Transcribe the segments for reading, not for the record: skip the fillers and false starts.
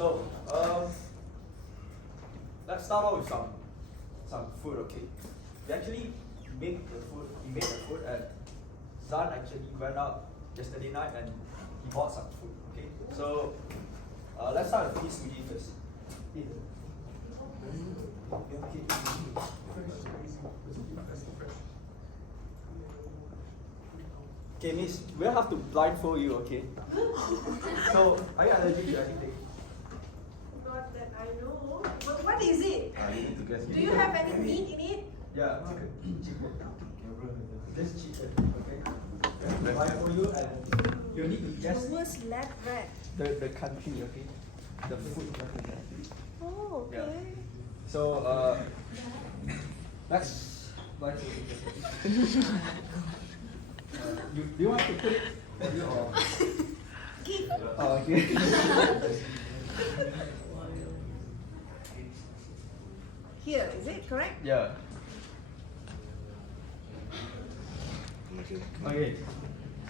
So, let's start off with some food, okay? We actually made the food, and Zan actually went out yesterday night and he bought some food, okay? So, let's start with this suji first. Okay, miss, we'll have to blindfold you, okay? So, are you allergic to anything? Not that I know. But what is it? You need to guess. Do you have any meat in it? Yeah, chicken. Just chicken, okay? We'll blindfold you and you need to guess What's left red? the country, okay? The food country. Oh, okay. Yeah. So, let's blindfold you. Do you want to put it for you or? Oh, okay. Here, is it correct? Yeah. Okay.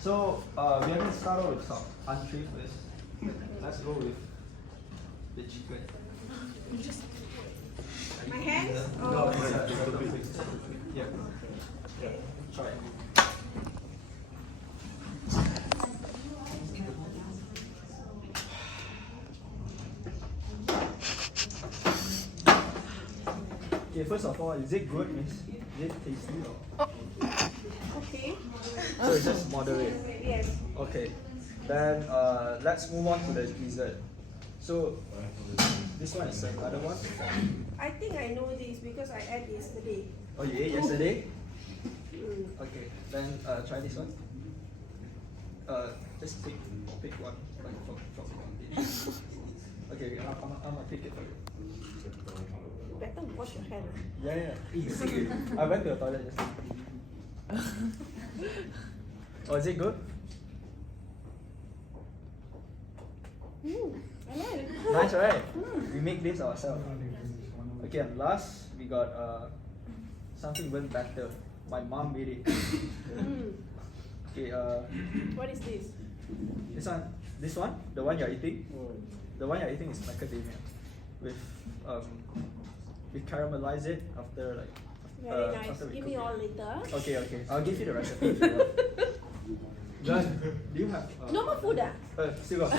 So, we are going to start off with some entree first. Let's go with the chicken. My hands? No, Oh. yeah. Yeah. Try it. Okay, first of all, is it good, miss? Is it tasty or? Okay. So it's just moderate. Yes. Okay. Then let's move on to the dessert. So this one is another one. I think I know this because I ate yesterday. Oh, you ate yesterday? Mm. Okay. Then try this one. Just pick one like from the dish. Okay, I'm gonna pick it for you. Better wash your hand. Yeah. Easy. I went to the toilet just now. Oh, is it good? I like it. Nice, right? We make this ourselves. Okay, and last we got something even better. My mom made it. Okay, What is this? this one, the one you're eating. The one you're eating is macadamia, with we caramelize it after like. Very nice. after we Give cook me it. all later. Okay. I'll give you the recipe if you want. John, do you have? No more food, ah? Still got.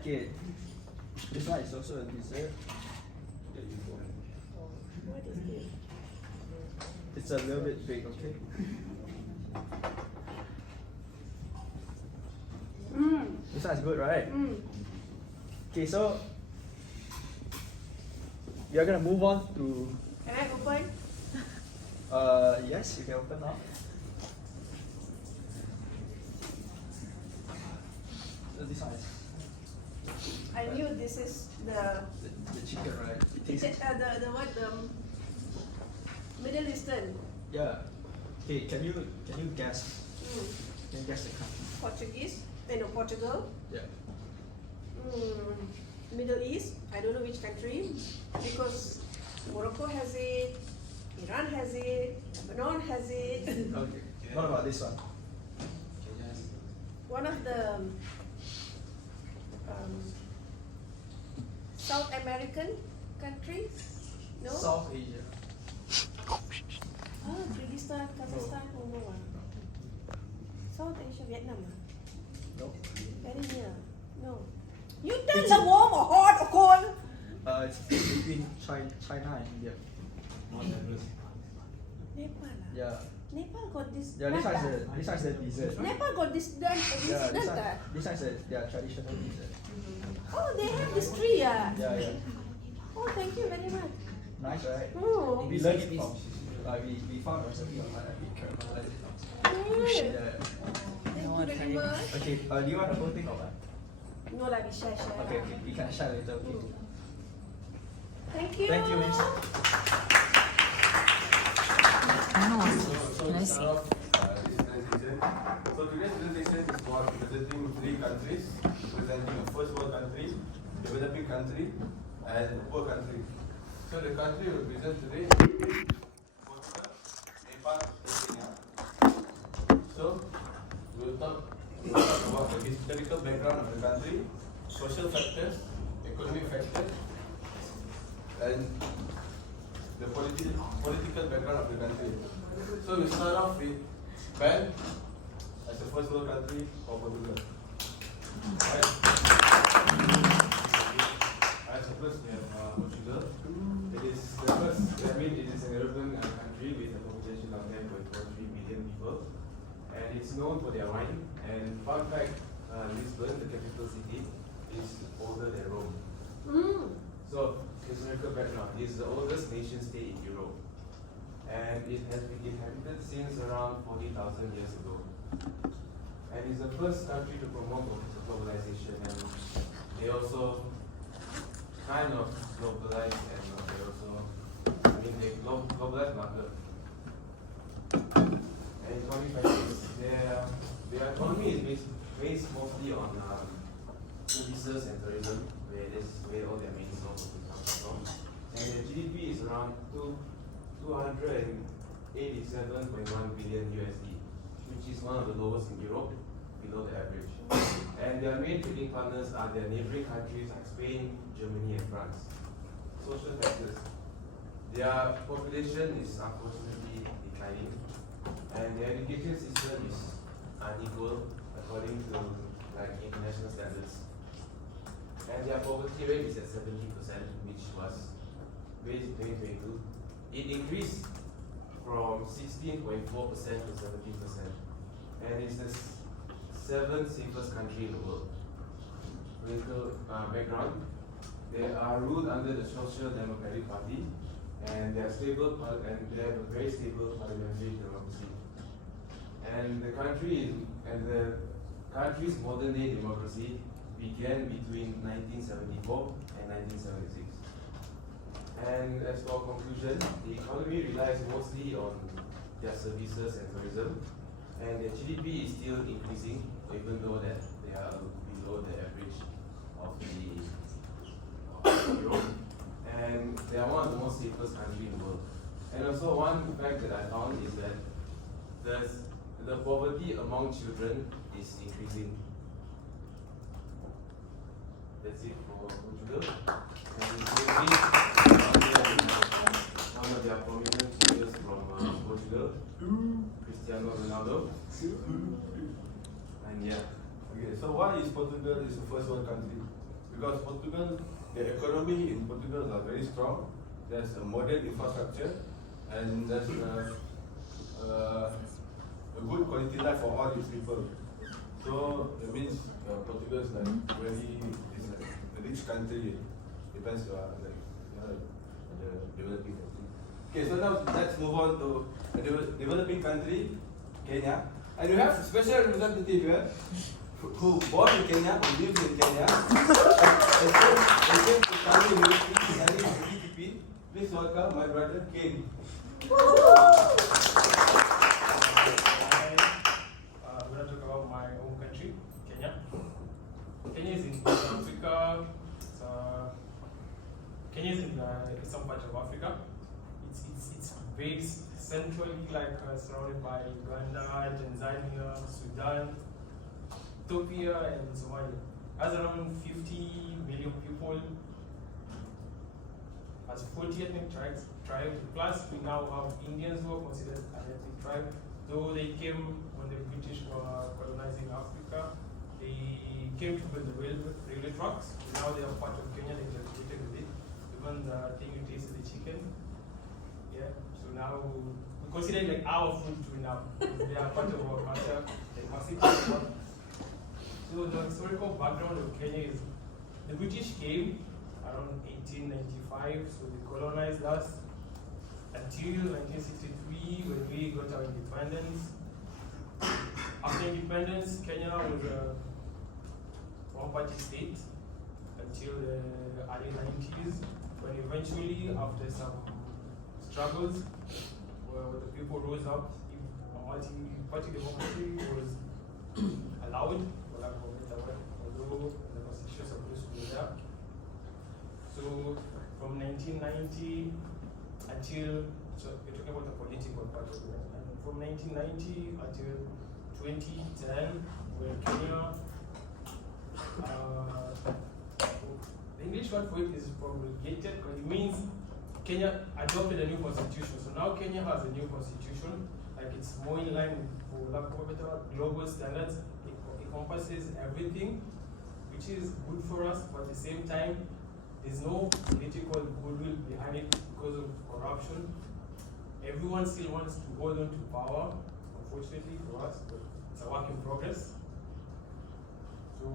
Okay, this one is also a dessert. There you go. What is this? It's a little bit big, okay? This one is good, right? Okay, so we are gonna move on to. Can I open? Yes, you can open now. So this one is I knew this is the chicken, right? It tastes. the Middle Eastern. Yeah. Okay, can you guess? Can you guess the country? Portuguese. No, Portugal. Yeah. Middle East. I don't know which country because Morocco has it, Iran has it, Lebanon has it. Okay. What about this one? One of the South American countries. No. South Asia. Kyrgyzstan, Kazakhstan. Oh no. South Asia, Vietnam. No. Very near. No. You tell the warm or hot or cold? It's between China and India. Nepal. Yeah. Nepal got this. Yeah, this one is the dessert. Nepal got this done. Yeah, this one is their traditional dessert. Oh, they have this tree, yeah. Yeah. Oh, thank you very much. Nice, right? Oh. We learned it from. We found a recipe online and we caramelized it. Good. Yeah. Thank you very much. Okay. Do you want the whole thing or what? No, like we share. Okay. We can share later. Okay. Thank you. Thank you, miss. So we start off this presentation. So today's presentation is about presenting three countries, presenting a first world country, developing country, and poor country. So the country we present today is Portugal, Nepal, and Kenya. So we will talk we'll talk about the historical background of the country, social factors, economic factors, and the political background of the country. So we start off with Spain as the first world country for Portugal. Right. As the first, we have Portugal. It is the first. I mean, it is an European country with a population of 10.43 million people, and it's known for their wine. And fun fact, Lisbon, the capital city, is older than Rome. So, historical background, it is the oldest nation state in Europe, and it has been inhabited since around 40,000 years ago. And it's the first country to promote globalization, and they also kind of globalized, and they also, they globalized market. And economic factors, their economy is based mostly on services and tourism, where all their main source of income comes from. And their GDP is around 287.1 billion USD, which is one of the lowest in Europe, below the average. And their main trading partners are their neighboring countries like Spain, Germany, and France. Social factors. Their population is unfortunately declining, and their education system is unequal according to international standards. And their poverty rate is at 70%, which was based in 2022. It increased from 16.4% to 17%, and it's the seventh safest country in the world. Political background: they are ruled under the Social Democratic Party, and they are stable, and they have a very stable parliamentary democracy. And the country's modern day democracy began between 1974 and 1976. And as for conclusion, the economy relies mostly on their services and tourism, and their GDP is still increasing, even though that they are below the average of Europe. And they are one of the most safest countries in the world. And also one fact that I found is that the poverty among children is increasing. That's it for Portugal. And one of their prominent figures from Portugal, Cristiano Ronaldo. And yeah. Okay, so why is Portugal is the first world country? Because Portugal, the economy in Portugal are very strong. There's a modern infrastructure, and there's a good quality life for all its people. So it means Portugal is like really is like a rich country. Depends on the developing country. Okay, so now let's move on to a developing country, Kenya. And we have a special representative here who born in Kenya, who lives in Kenya, and came to study university. Please welcome my brother Ken. I'm going to talk about my own country, Kenya. Kenya is in Africa. Kenya is in the eastern part of Africa. It's based centrally, surrounded by Uganda, Tanzania, Sudan, Ethiopia, and Somalia. Has around 50 million people. Has 40 ethnic tribes. Plus, we now have Indians who are considered an ethnic tribe. Though they came when the British were colonizing Africa, they came to build the railway tracks. Now they are part of Kenya. They cultivated with it. Even the thing you taste the chicken. Yeah. So now we consider it like our food too now. They are part of our culture. They massive. So the historical background of Kenya is the British came around 1895, so they colonized us until 1963 when we got our independence. After independence, Kenya was a one-party state until the early 90s, when eventually, after some struggles, where the people rose up, a multi-party democracy was allowed, although the constitution supposed to be there. So from 1990 until, so we're talking about the political part of it, and from 1990 until 2010, where Kenya, the English word for it is promulgated, because it means Kenya adopted a new constitution. So now Kenya has a new constitution, like it's more in line with, for lack of a better word, global standards. It encompasses everything, which is good for us, but at the same time, there's no political goodwill behind it because of corruption. Everyone still wants to hold on to power, unfortunately for us, but it's a work in progress. So,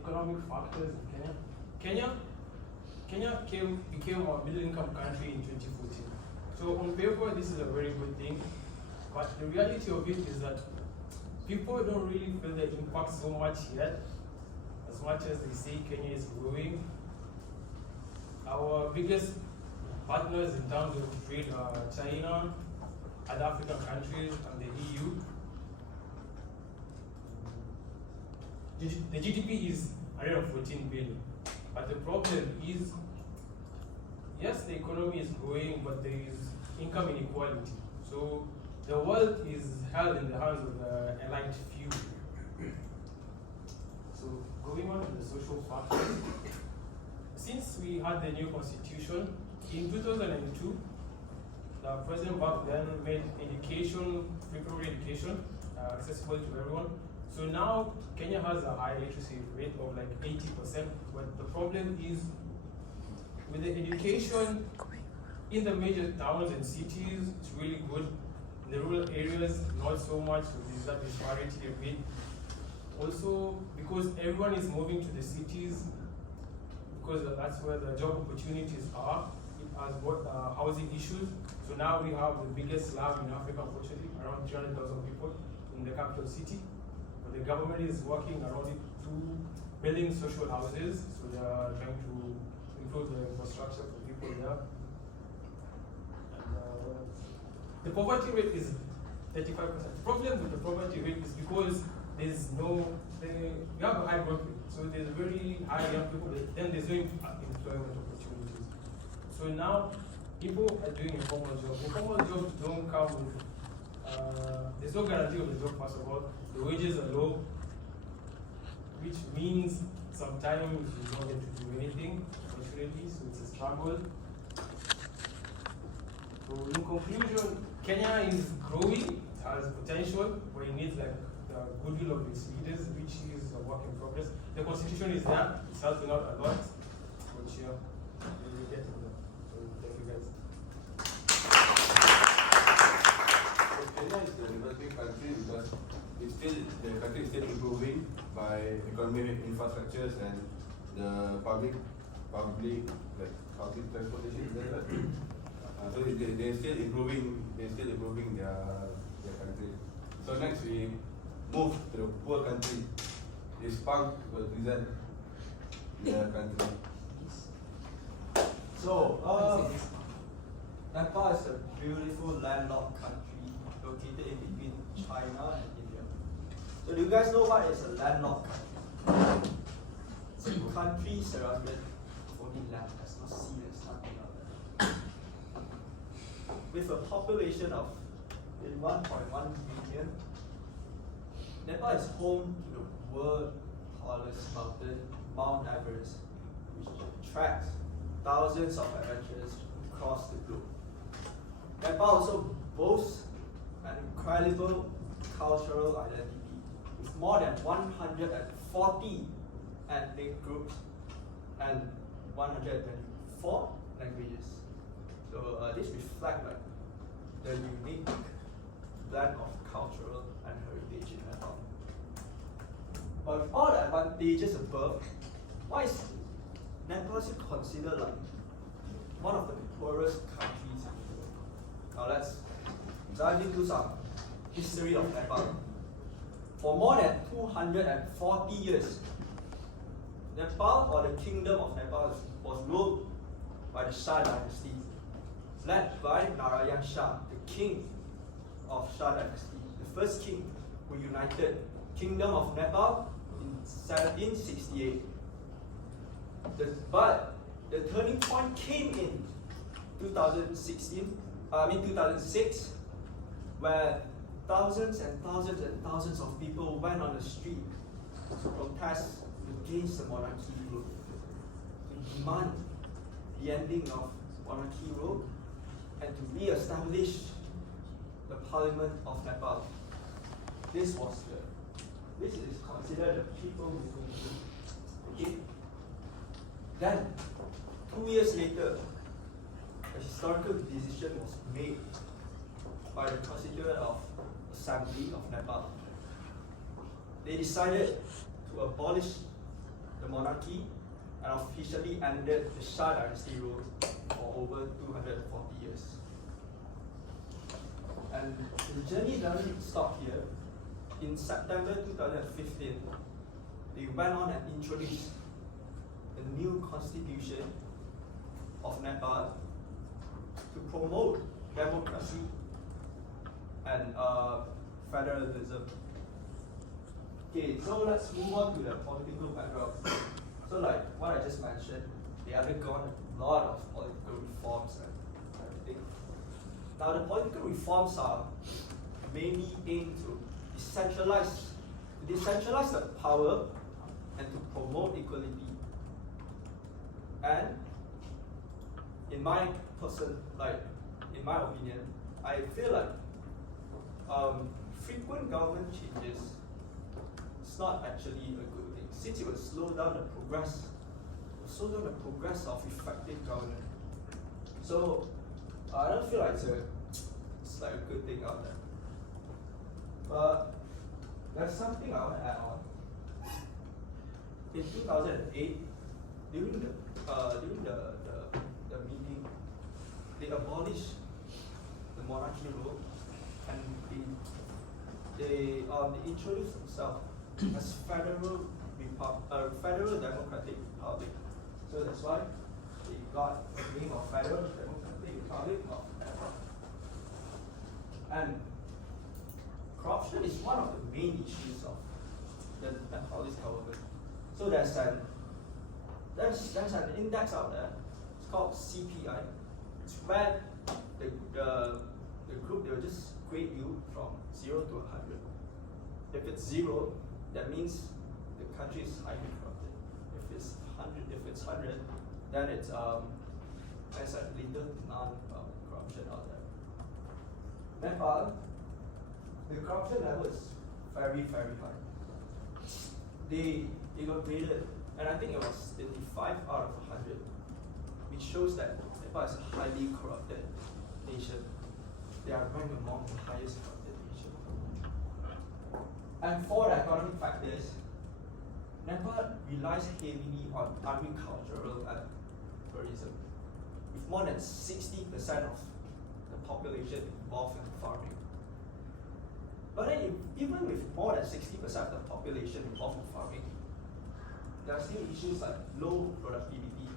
economic factors in Kenya became a middle-income country in 2014. So on paper, this is a very good thing, but the reality of it is that people don't really feel the impact so much yet, as much as they say Kenya is growing. Our biggest partners in terms of trade are China, other African countries, and the EU. The GDP is 114 billion, but the problem is, yes, the economy is growing, but there is income inequality. So the wealth is held in the hands of the elite few. So going on to the social factors, since we had the new constitution, in 2002, the president back then made education, free primary education, accessible to everyone. So now Kenya has a high literacy rate of like 80%, but the problem is with the education in the major towns and cities, it's really good. In the rural areas, not so much, so there's that disparity a bit. Also, because everyone is moving to the cities, because that's where the job opportunities are, it has got housing issues. So now we have the biggest slum in Africa, unfortunately, around 300,000 people in the capital city. But the government is working around it through building social houses, so they are trying to improve the infrastructure for people there. And, the poverty rate is 35%. The problem with the poverty rate is because there's no, we have a high growth rate, so there's very high young people, then there's no employment opportunities. So now people are doing informal jobs. Informal jobs don't come with, there's no guarantee of the job first of all. The wages are low, which means sometimes you don't get to do anything, unfortunately, so it's a struggle. So in conclusion, Kenya is growing, it has potential, but it needs like the goodwill of its leaders, which is a work in progress. The constitution is there, it's helping out a lot, but yeah, we'll get to that. So thank you guys. So Kenya is a developing country because the country is still improving by economic infrastructures and the public transportation is there. So they're still improving their country. So next we move to the poor country. This Punk will present their country. So, Nepal is a beautiful landlocked country located in between China and India. So do you guys know what is a landlocked country? It's a country surrounded with only land, there's no sea, there's nothing out there. With a population of 1.1 million, Nepal is home to the world's tallest mountain, Mount Everest, which attracts thousands of adventurers across the globe. Nepal also boasts an incredible cultural identity with more than 140 ethnic groups and 124 languages. So this reflects like the unique blend of cultural and heritage in Nepal. But with all the advantages above, why is Nepal is considered like one of the poorest countries in the world? Now let's dive into some history of Nepal. For more than 240 years, Nepal, or the Kingdom of Nepal, was ruled by the Shah dynasty, led by Narayan Shah, the king of Shah dynasty, the first king who united Kingdom of Nepal in 1768. But the turning point came in 2006, where thousands and thousands and thousands of people went on the street to protest against the monarchy rule, to demand the ending of monarchy rule, and to re-establish the Parliament of Nepal. This is considered the people movement. Okay? Then, 2 years later, a historical decision was made by the Constituent Assembly of Nepal. They decided to abolish the monarchy and officially ended the Shah dynasty rule for over 240 years. And the journey doesn't stop here. In September 2015, they went on and introduced the new constitution of Nepal to promote democracy and federalism. Okay, so let's move on to the political background. So like what I just mentioned, they undergone a lot of political reforms and everything. Now the political reforms are mainly aimed to decentralize the power and to promote equality. And in my opinion, I feel like frequent government changes is not actually a good thing, since it will slow down the progress of effective government. So I don't feel like it's like a good thing out there. But there's something I want to add on. In 2008, during the meeting, they abolished the monarchy rule and they introduced themselves as federal democratic republic. So that's why they got the name of Federal Democratic Republic of Nepal. And corruption is one of the main issues of the Nepalese government. So there's an index out there. It's called CPI. It's where the group, they will just grade you from 0 to 100. If it's 0, that means the country is highly corrupted. If it's 100, then it's there's a little corruption out there. Nepal, the corruption level is very, very high. They got graded, and I think it was 85 out of 100, which shows that Nepal is a highly corrupted nation. They are ranked among the highest corrupted nations. And for the economic factors, Nepal relies heavily on agricultural and tourism, with more than 60% of the population involved in farming. But then, even with more than 60% of the population involved in farming, there are still issues like low productivity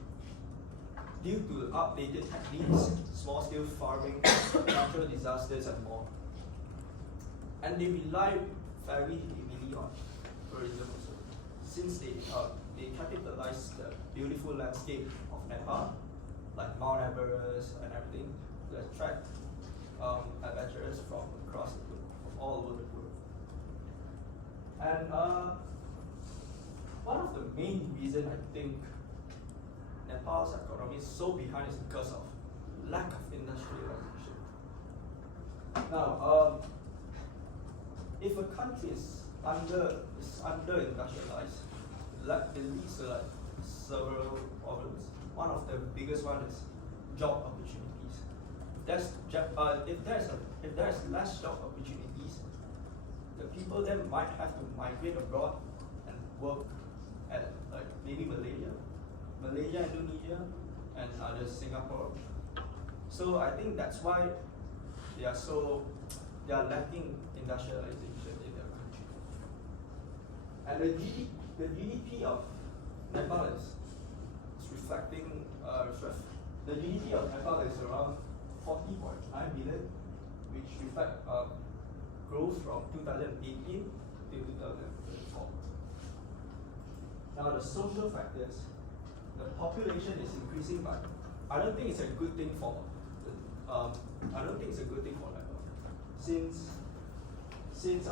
due to outdated techniques, small-scale farming, natural disasters, and more. And they rely very heavily on tourism also, since they capitalize the beautiful landscape of Nepal, like Mount Everest and everything, to attract adventurers from across the world, from all over the world. And one of the main reasons I think Nepal's economy is so behind is because of lack of industrialization. Now, if a country is under industrialized, it leads to several problems. One of the biggest one is job opportunities. If there's less job opportunities, the people then might have to migrate abroad and work at maybe Malaysia, Indonesia, and others, Singapore. So I think that's why they are lacking industrialization in their country. And the GDP of Nepal is reflecting, the GDP of Nepal is around 40.9 billion, which reflect growth from 2018 to 2024. Now the social factors, the population is increasing, but I don't think it's a good thing for Nepal, since since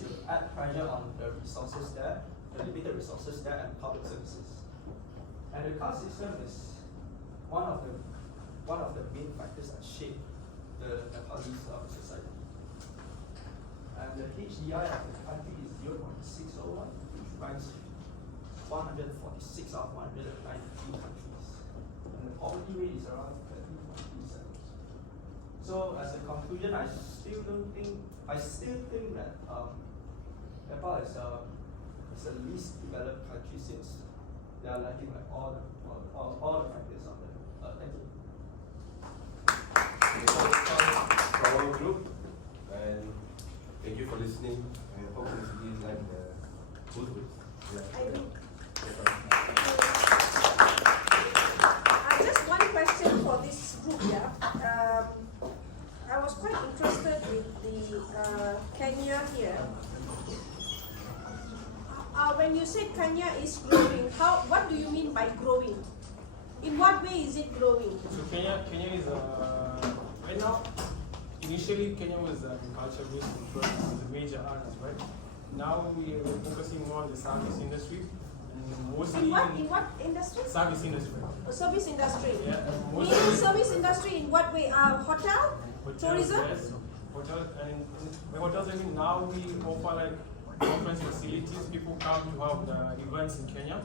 you add pressure on the resources there, the limited resources there, and public services. And the caste system is one of the main factors that shape the Nepalese society. And the HDI of the country is 0.601, which ranks 146 out of 193 countries. And the poverty rate is around 30.37. So as a conclusion, I still think that Nepal is the least developed country since they are lacking like all the factors of it. Thank you. From our group, and thank you for listening. And hope this is like the good with. Yeah. I do. Just one question for this group, yeah. I was quite interested with the Kenya here. When you say Kenya is growing, what do you mean by growing? In what way is it growing? So Kenya is right now. Initially, Kenya was agriculture based because it was a major earners, right? Now we are focusing more on the service industry, and mostly In what industry? service industry. Service industry. Yeah, Meaning service industry in what way? Hotel? Hotels, Tourism? yes. Hotels, and by hotels, I mean now we offer like conference facilities. People come to have the events in Kenya.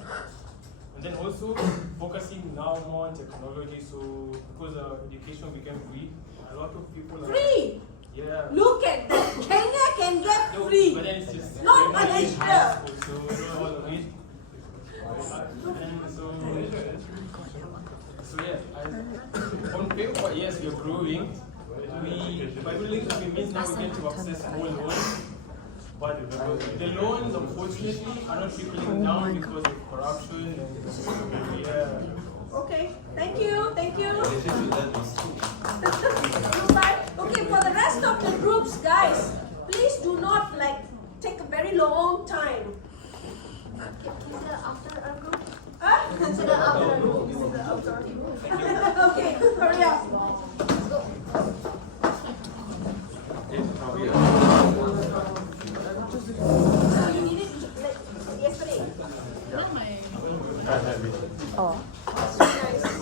And then also focusing now more on technology. So because education became free, a lot of people are Free! Yeah. Look at that! Kenya can get No, free! but then it's just Not primary, managed high there. school, so not all of it. And so yeah, on paper, yes, we're growing. By building it means now we get to access more loans. But the loans, unfortunately, are not trickling down because of corruption and yeah. Okay, thank you. Related to that is Goodbye. Okay, for the rest of the groups, guys, please do not take a very long time